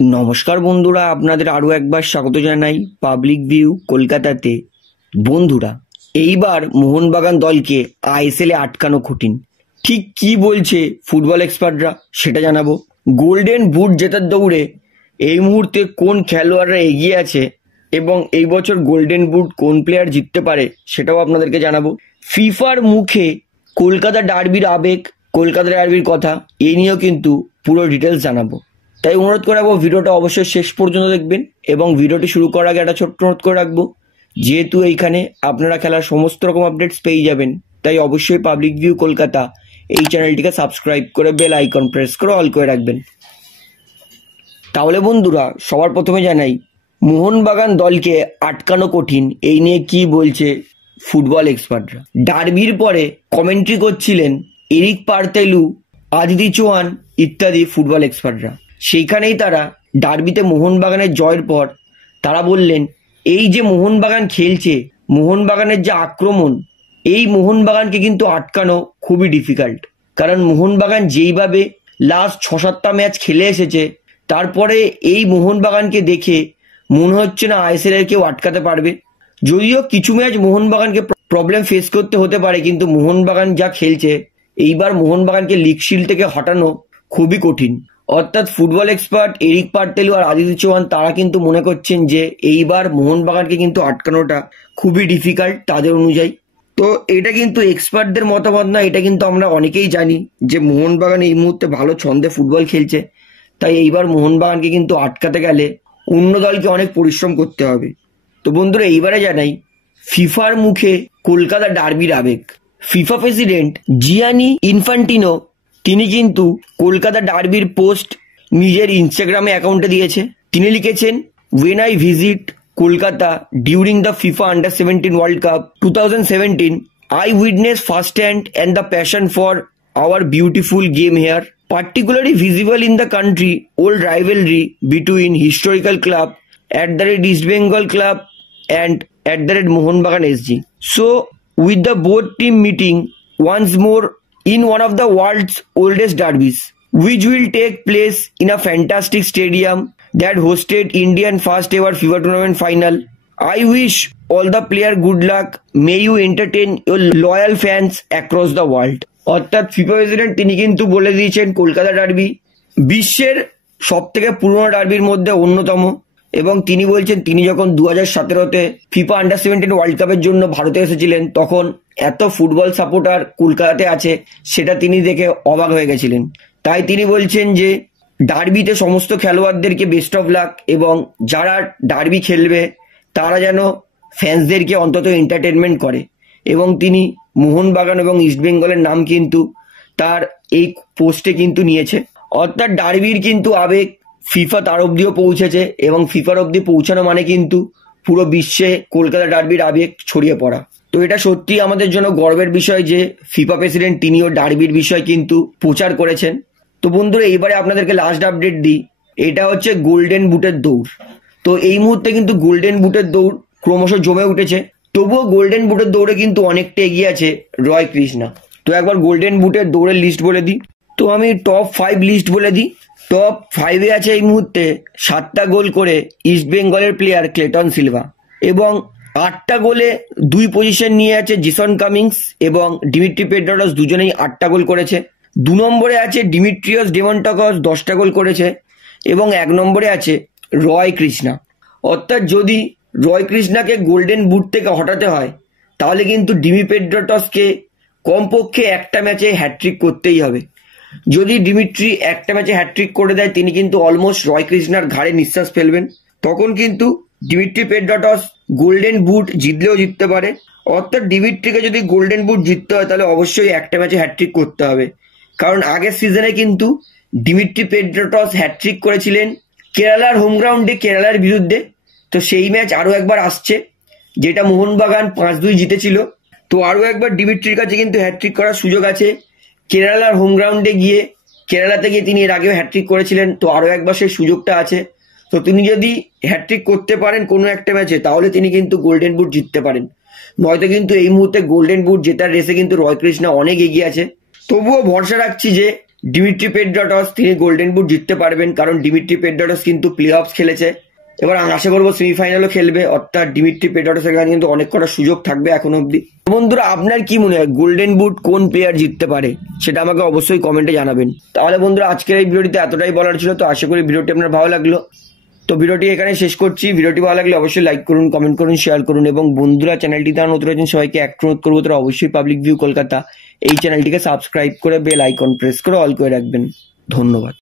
নমস্কার বন্ধুরা, আপনাদের আরো একবার স্বাগত জানাই পাবলিক ভিউ কলকাতাতে। বন্ধুরা, এইবার মোহনবাগান দলকে আইএসএল এ আটকানো কঠিন। ঠিক কি বলছে ফুটবল এক্সপার্টরা সেটা জানাবো। গোল্ডেন বুট জেতার দৌড়ে এই মুহূর্তে কোন খেলোয়াড়রা এগিয়ে আছে এবং এই বছর গোল্ডেন বুট কোন প্লেয়ার জিততে পারে সেটাও আপনাদেরকে জানাবো। ফিফার মুখে কলকাতা ডার্বির আবেগ, কলকাতা ডার্বির কথা, এই নিয়েও কিন্তু পুরো ডিটেলস জানাবো। তাই অনুরোধ করে রাখবো ভিডিওটা অবশ্যই শেষ পর্যন্ত দেখবেন এবং ভিডিওটি শুরু করার আগে একটা ছোট্ট অনুরোধ করে রাখবো, যেহেতু এইখানে আপনারা খেলার সমস্ত রকম আপডেটস পেয়ে যাবেন, তাই অবশ্যই পাবলিক ভিউ কলকাতা এই চ্যানেলটিকে সাবস্ক্রাইব করে বেল আইকন প্রেস করে অল করে রাখবেন। তাহলে বন্ধুরা, সবার প্রথমে জানাই মোহনবাগান দলকে আটকানো কঠিন, এই নিয়ে কি বলছে ফুটবল এক্সপার্টরা। ডার্বির পরে কমেন্ট্রি করছিলেন এরিক পার্তেলু, আদিতি চৌহান ইত্যাদি ফুটবল এক্সপার্টরা। সেইখানেই তারা ডার্বিতে মোহনবাগানের জয়ের পর তারা বললেন, এই যে মোহনবাগান খেলছে, মোহনবাগানের যে আক্রমণ, এই মোহনবাগানকে কিন্তু আটকানো খুবই ডিফিকাল্ট। কারণ মোহনবাগান যেইভাবে লাস্ট 6-7টা ম্যাচ খেলে এসেছে, তারপরে এই মোহনবাগানকে দেখে মনে হচ্ছে না আইএসএল এর কেউ আটকাতে পারবে। যদিও কিছু ম্যাচ মোহনবাগানকে প্রবলেম ফেস করতে হতে পারে, কিন্তু মোহনবাগান যা খেলছে, এইবার মোহনবাগানকে লিগ শিল্ড থেকে হটানো খুবই কঠিন। অর্থাৎ ফুটবল এক্সপার্ট এরিক পার্তেলু আর আদিতি চৌহান তারা কিন্তু মনে করছেন যে এইবার মোহনবাগানকে কিন্তু আটকানোটা খুবই ডিফিকাল্ট তাদের অনুযায়ী। তো এটা কিন্তু এক্সপার্টদের মতামত না, এটা কিন্তু আমরা অনেকেই জানি যে মোহনবাগান এই মুহূর্তে ভালো ছন্দে ফুটবল খেলছে। তাই এইবার মোহনবাগানকে কিন্তু আটকাতে গেলে অন্য দলকে অনেক পরিশ্রম করতে হবে। তো বন্ধুরা, এইবারে জানাই ফিফার মুখে কলকাতা ডার্বির আবেগ। ফিফা প্রেসিডেন্ট জিয়ানি ইনফান্টিনো তিনি কিন্তু কলকাতা ডার্বির পোস্ট নিজের ইনস্টাগ্রামে অ্যাকাউন্টে দিয়েছে। তিনি লিখেছেন, when I visit Kolkata during the FIFA Under-17 World Cup 2017, I witnessed firsthand and the passion for our beautiful game here, particularly visible in the country old rivalry between historical club @East Bengal Club and @Mohunbagan SG. So, with the both team meeting once more in one of the world's oldest derbies, which will take place in a fantastic stadium that hosted Indian first ever FIFA tournament final. I wish all the player good luck. May you entertain your loyal fans across the world. অর্থাৎ FIFA president তিনি কিন্তু বলে দিয়েছেন Kolkata derby বিশ্বের সব থেকে পুরনো ডার্বির মধ্যে অন্যতম, এবং তিনি বলছেন তিনি যখন 2017-তে ফিফা আন্ডার-17 ওয়ার্ল্ড কাপের জন্য ভারতে এসেছিলেন, তখন এত ফুটবল সাপোর্টার কলকাতাতে আছে সেটা তিনি দেখে অবাক হয়ে গেছিলেন। তাই তিনি বলছেন যে ডার্বিতে সমস্ত খেলোয়াড়দেরকে বেস্ট অফ লাক, এবং যারা ডার্বি খেলবে তারা যেন ফ্যান্সদেরকে অন্তত এন্টারটেনমেন্ট করে। এবং তিনি মোহনবাগান এবং ইস্টবেঙ্গলের নাম কিন্তু তার এই পোস্টে কিন্তু নিয়েছে। অর্থাৎ ডার্বির কিন্তু আবেগ ফিফা তার অব্দিও পৌঁছেছে, এবং ফিফার অব্দি পৌঁছানো মানে কিন্তু পুরো বিশ্বে কলকাতা ডার্বির আবেগ ছড়িয়ে পড়া। তো এটা সত্যি আমাদের জন্য গর্বের বিষয় যে ফিফা প্রেসিডেন্ট তিনিও ডার্বির বিষয় কিন্তু প্রচার করেছেন। তো বন্ধুরা, এইবারে আপনাদেরকে লাস্ট আপডেট দিই, এটা হচ্ছে গোল্ডেন বুটের দৌড়। তো এই মুহূর্তে কিন্তু গোল্ডেন বুটের দৌড় ক্রমশ জমে উঠেছে। তবুও গোল্ডেন বুটের দৌড়ে কিন্তু অনেকটা এগিয়ে আছে রয় কৃষ্ণা। তো একবার গোল্ডেন বুটের দৌড়ের লিস্ট বলে দিই। তো আমি টপ 5 লিস্ট বলে দিই। টপ 5-এ আছে এই মুহূর্তে 7টা গোল করে ইস্ট বেঙ্গলের প্লেয়ার ক্লেটন সিলভা, এবং 8টা গোলে 2 পজিশন নিয়ে আছে জিসন কামিংস এবং ডিমিট্রি পেড্রাডস, দুজনেই 8টা গোল করেছে। 2 নম্বরে আছে ডিমিট্রিয়াস ডেমন্টাকস, 10টা গোল করেছে, এবং 1 নম্বরে আছে রয় কৃষ্ণা। অর্থাৎ যদি রয় কৃষ্ণাকে গোল্ডেন বুট থেকে হটাতে হয়, তাহলে কিন্তু ডিমি পেড্রাটসকে কমপক্ষে একটা ম্যাচে হ্যাট্রিক করতেই হবে। যদি ডিমিট্রি একটা ম্যাচে হ্যাট্রিক করে দেয়, তিনি কিন্তু অলমোস্ট রয় কৃষ্ণার ঘাড়ে নিঃশ্বাস ফেলবেন। তখন কিন্তু ডিমিট্রি পেড্রাটস গোল্ডেন বুট জিতলেও জিততে পারে। অর্থাৎ ডিমিট্রিকে যদি গোল্ডেন বুট জিততে হয়, তাহলে অবশ্যই একটা ম্যাচে হ্যাট্রিক করতে হবে। কারণ আগের সিজনে কিন্তু ডিমিট্রি পেড্রাটস হ্যাট্রিক করেছিলেন কেরালার হোম গ্রাউন্ডে কেরালার বিরুদ্ধে। তো সেই ম্যাচ আরও একবার আসছে, যেটা মোহনবাগান 5-2 জিতেছিল। তো আরও একবার ডিমিট্রির কাছে কিন্তু হ্যাট্রিক করার সুযোগ আছে কেরালার হোম গ্রাউন্ডে গিয়ে। কেরালাতে গিয়ে তিনি এর আগেও হ্যাট্রিক করেছিলেন, তো আরও একবার সেই সুযোগটা আছে। তো তিনি যদি হ্যাট্রিক করতে পারেন কোনো একটা ম্যাচে, তাহলে তিনি কিন্তু গোল্ডেন বুট জিততে পারেন। নয়তো কিন্তু এই মুহূর্তে গোল্ডেন বুট জেতার রেসে কিন্তু রয় কৃষ্ণা অনেক এগিয়ে আছে। তবুও ভরসা রাখছি যে ডিমিট্রি পেড্রাটস তিনি গোল্ডেন বুট জিততে পারবেন, কারণ ডিমিট্রি পেড্রাটস কিন্তু প্লে অফস খেলেছে। এবার আমি আশা করবো সেমিফাইনালও খেলবে, অর্থাৎ ডিমিট্রি পেড্রাটসের কাছে কিন্তু অনেক কটা সুযোগ থাকবে এখন অব্দি। বন্ধুরা, আপনার কি মনে হয় গোল্ডেন বুট কোন প্লেয়ার জিততে পারে, সেটা আমাকে অবশ্যই কমেন্টে জানাবেন। তাহলে বন্ধুরা, আজকের এই ভিডিওটিতে এতটাই বলার ছিল। তো আশা করি ভিডিওটি আপনার ভালো লাগলো। তো ভিডিওটি এখানে শেষ করছি। ভিডিওটি ভালো লাগলে অবশ্যই লাইক করুন, কমেন্ট করুন, শেয়ার করুন, এবং বন্ধুরা চ্যানেলটি তারা নতুন আছেন সবাইকে একটা অনুরোধ করবো, তারা অবশ্যই পাবলিক ভিউ কলকাতা এই চ্যানেলটিকে সাবস্ক্রাইব করে বেল আইকন প্রেস করে অল করে রাখবেন। ধন্যবাদ।